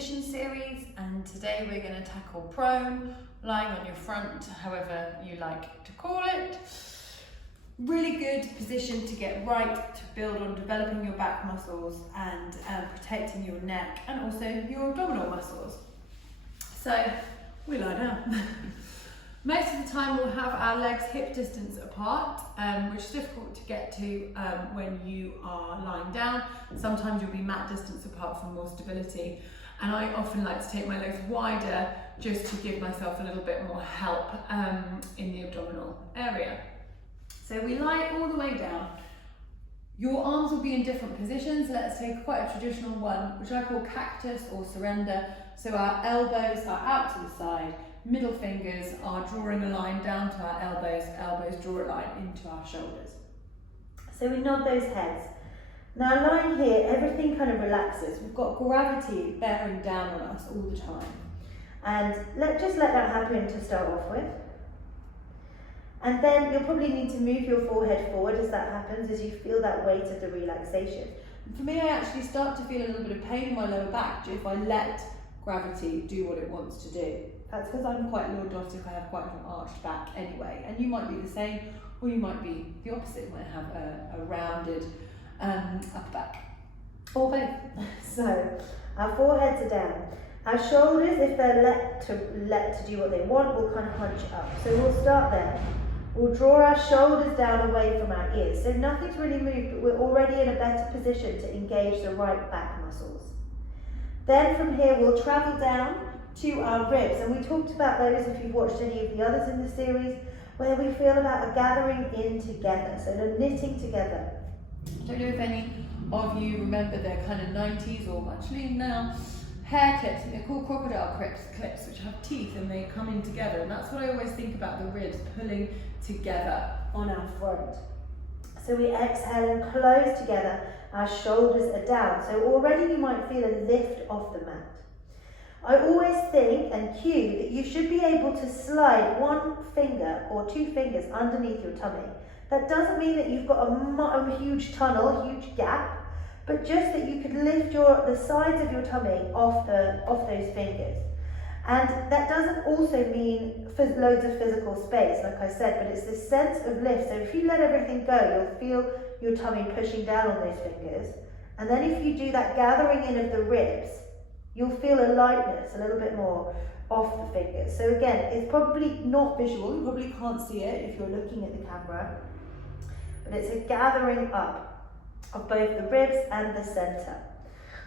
position series, and today we're going to tackle prone, lying on your front, however you like to call it. Really good position to get right, to build on developing your back muscles and protecting your neck and also your abdominal muscles. So we lie down. Most of the time we'll have our legs hip distance apart, which is difficult to get to when you are lying down. Sometimes you'll be mat distance apart for more stability. And I often like to take my legs wider just to give myself a little bit more help in the abdominal area. So we lie all the way down. Your arms will be in different positions. Let's take quite a traditional one, which I call cactus or surrender. So our elbows are out to the side, middle fingers are drawing a line down to our elbows, elbows draw a line into our shoulders. So we nod those heads. Now lying here, everything kind of relaxes. We've got gravity bearing down on us all the time. And just let that happen to start off with. And then you'll probably need to move your forehead forward as that happens, as you feel that weight of the relaxation. And for me, I actually start to feel a little bit of pain in my lower back if I let gravity do what it wants to do. That's because I'm quite lordotic, I have quite an arched back anyway. And you might be the same, or you might be the opposite, you might have a rounded upper back. Or both. So our foreheads are down. Our shoulders, if they're let to do what they want, will kind of hunch up. So we'll start there. We'll draw our shoulders down away from our ears. So nothing's really moved, but we're already in a better position to engage the right back muscles. Then from here, we'll travel down to our ribs. And we talked about those if you've watched any of the others in the series, where we feel about a gathering in together. So the knitting together. I don't know if any of you remember their kind of 90s or actually now hair clips, and they're called crocodile clips, which have teeth and they come in together. And that's what I always think about the ribs pulling together on our front. So we exhale and close together. Our shoulders are down. So already you might feel a lift off the mat. I always think and cue that you should be able to slide one finger or two fingers underneath your tummy. That doesn't mean that you've got a huge tunnel, a huge gap, but just that you could lift the sides of your tummy off those fingers. And that doesn't also mean loads of physical space, like I said, but it's this sense of lift. So if you let everything go, you'll feel your tummy pushing down on those fingers. And then if you do that gathering in of the ribs, you'll feel a lightness, a little bit more off the fingers. So again, it's probably not visual, you probably can't see it if you're looking at the camera, but it's a gathering up of both the ribs and the center.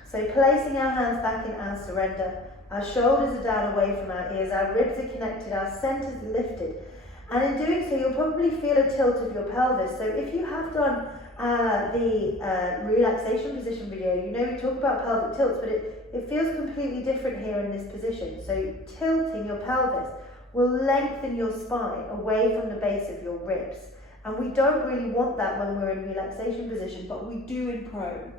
So placing our hands back in our surrender, our shoulders are down away from our ears, our ribs are connected, our center's lifted. And in doing so, you'll probably feel a tilt of your pelvis. So if you have done the relaxation position video, you know we talk about pelvic tilts, but it feels completely different here in this position. So tilting your pelvis will lengthen your spine away from the base of your ribs. And we don't really want that when we're in relaxation position, but we do in prone.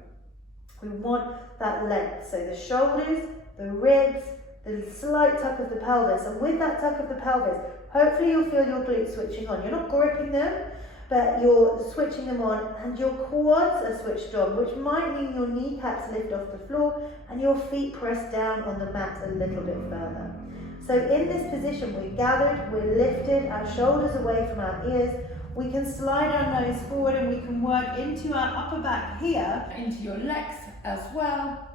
We want that length. So the shoulders, the ribs, the slight tuck of the pelvis. And with that tuck of the pelvis, hopefully you'll feel your glutes switching on. You're not gripping them, but you're switching them on, and your quads are switched on, which might mean your kneecaps lift off the floor and your feet press down on the mat a little bit further. So in this position, we're gathered, we're lifted, our shoulders away from our ears. We can slide our nose forward and we can work into our upper back here, into your legs as well,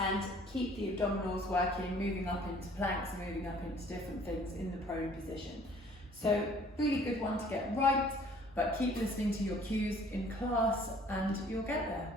and keep the abdominals working, moving up into planks, moving up into different things in the prone position. So really good one to get right, but keep listening to your cues in class and you'll get there.